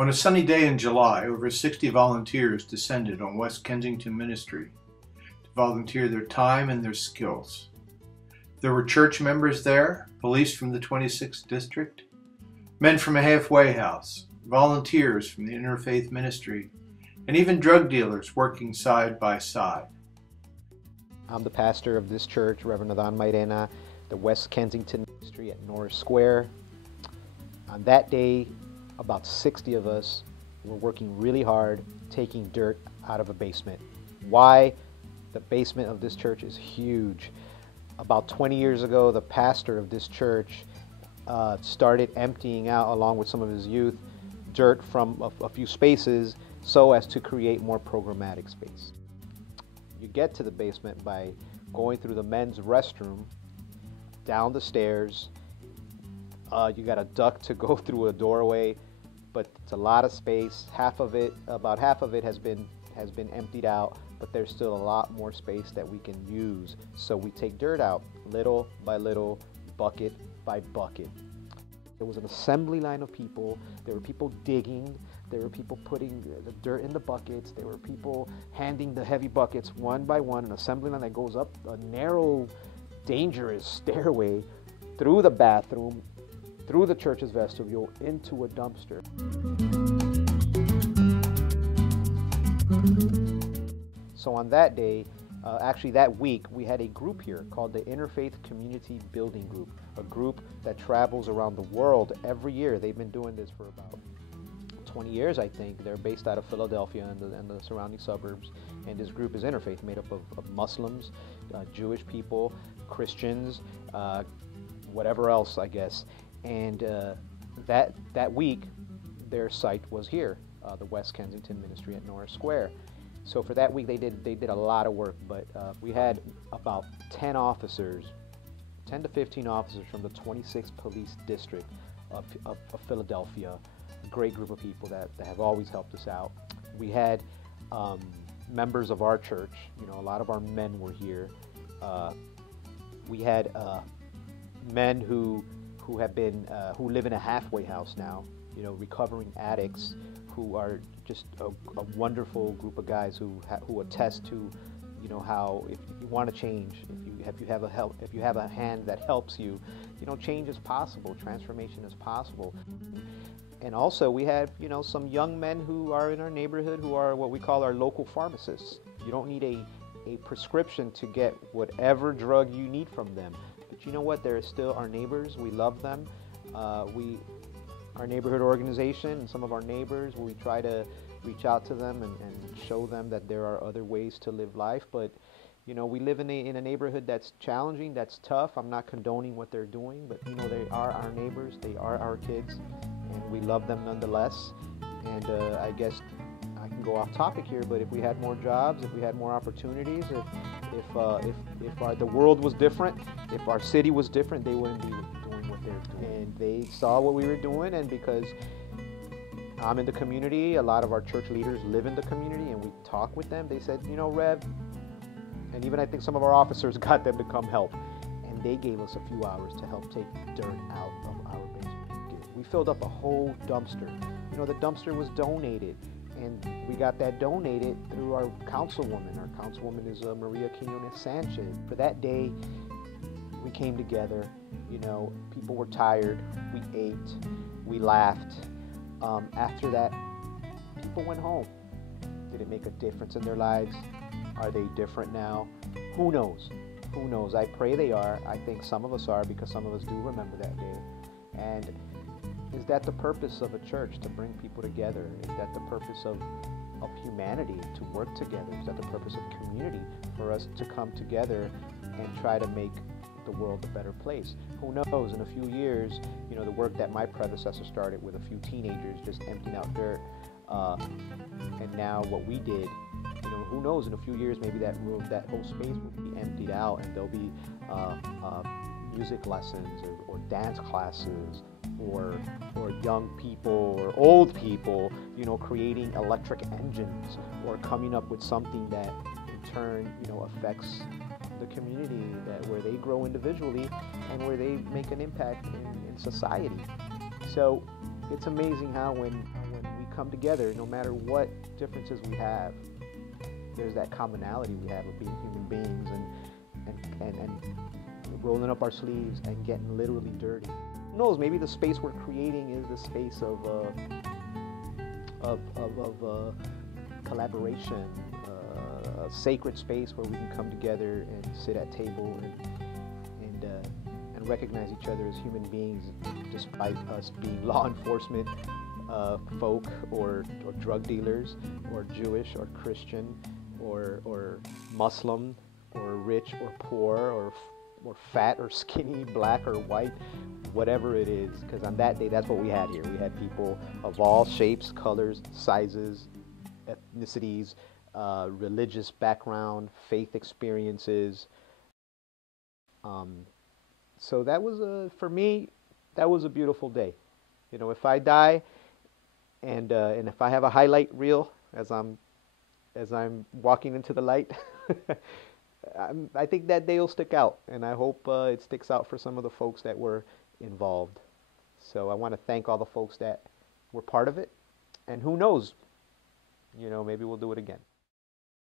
On a sunny day in July, over 60 volunteers descended on West Kensington Ministry to volunteer their time and their skills. There were church members there, police from the 26th District, men from a halfway house, volunteers from the Interfaith Ministry, and even drug dealers working side by side. I'm the pastor of this church, Reverend Adan Mairena, the West Kensington Ministry at Norris Square. On that day, about 60 of us were working really hard, taking dirt out of a basement. Why? The basement of this church is huge. About 20 years ago, the pastor of this church started emptying out, along with some of his youth, dirt from a few spaces so as to create more programmatic space. You get to the basement by going through the men's restroom, down the stairs. You got a duct to go through a doorway, but it's a lot of space. About half of it has been emptied out, but there's still a lot more space that we can use. So we take dirt out little by little, bucket by bucket. There was an assembly line of people. There were people digging. There were people putting the dirt in the buckets. There were people handing the heavy buckets one by one, an assembly line that goes up a narrow, dangerous stairway through the bathroom, through the church's vestibule, into a dumpster. So on that day, actually that week, we had a group here called the Interfaith Community Building Group, a group that travels around the world every year. They've been doing this for about 20 years, I think. They're based out of Philadelphia and the surrounding suburbs. And this group is interfaith, made up of Muslims, Jewish people, Christians, whatever else, I guess. And that week, their site was here, the West Kensington Ministry at Norris Square. So for that week, they did a lot of work, but we had about 10 to 15 officers from the 26th Police District of Philadelphia. A great group of people that have always helped us out. We had members of our church. A lot of our men were here. We had men who live in a halfway house now, recovering addicts who are just a wonderful group of guys who attest to, how if you want to change, if you have a hand that helps you, change is possible, transformation is possible. And also we had, some young men who are in our neighborhood who are what we call our local pharmacists. You don't need a prescription to get whatever drug you need from them. But you know what? They're still our neighbors. We love them. Our neighborhood organization and some of our neighbors, we try to reach out to them and show them that there are other ways to live life. But we live in a neighborhood that's challenging, that's tough. I'm not condoning what they're doing, but they are our neighbors, they are our kids, and we love them nonetheless. And I guess I can go off topic here, but if we had more jobs, if we had more opportunities, if the world was different, if our city was different, they wouldn't be doing what they're doing. And they saw what we were doing, and because I'm in the community, a lot of our church leaders live in the community, and we talk with them. They said, Rev, and even I think some of our officers got them to come help, and they gave us a few hours to help take dirt out of our basement. We filled up a whole dumpster. The dumpster was donated, and we got that donated through our councilwoman. Our councilwoman is Maria Quinones Sanchez. For that day, we came together. People were tired. We ate. We laughed. After that, people went home. Did it make a difference in their lives? Are they different now? Who knows? Who knows? I pray they are. I think some of us are, because some of us do remember that day. And is that the purpose of a church, to bring people together? Is that the purpose of humanity, to work together? Is that the purpose of community, for us to come together and try to make the world a better place? Who knows? In a few years, the work that my predecessor started with a few teenagers just emptying out dirt, and now what we did, who knows? In a few years, maybe that whole space will be emptied out, and there'll be music lessons or dance classes, or young people or old people, creating electric engines, or coming up with something that in turn, affects the community, where they grow individually and where they make an impact in society. So it's amazing how when we come together no matter what differences we have. There's that commonality we have of being human beings and rolling up our sleeves and getting literally dirty. Who knows, maybe the space we're creating is the space of collaboration, a sacred space where we can come together and sit at table and recognize each other as human beings, despite us being law enforcement folk or drug dealers or Jewish or Christian or Muslim or rich or poor or fat or skinny, black or white, whatever it is. Because on that day, that's what we had here. We had people of all shapes, colors, sizes, ethnicities, religious background, faith experiences. So that was for me, that was a beautiful day. You know, if I die and if I have a highlight reel as I'm walking into the light, I think that day will stick out, and I hope it sticks out for some of the folks that were involved. So I want to thank all the folks that were part of it, and who knows, you know, maybe we'll do it again.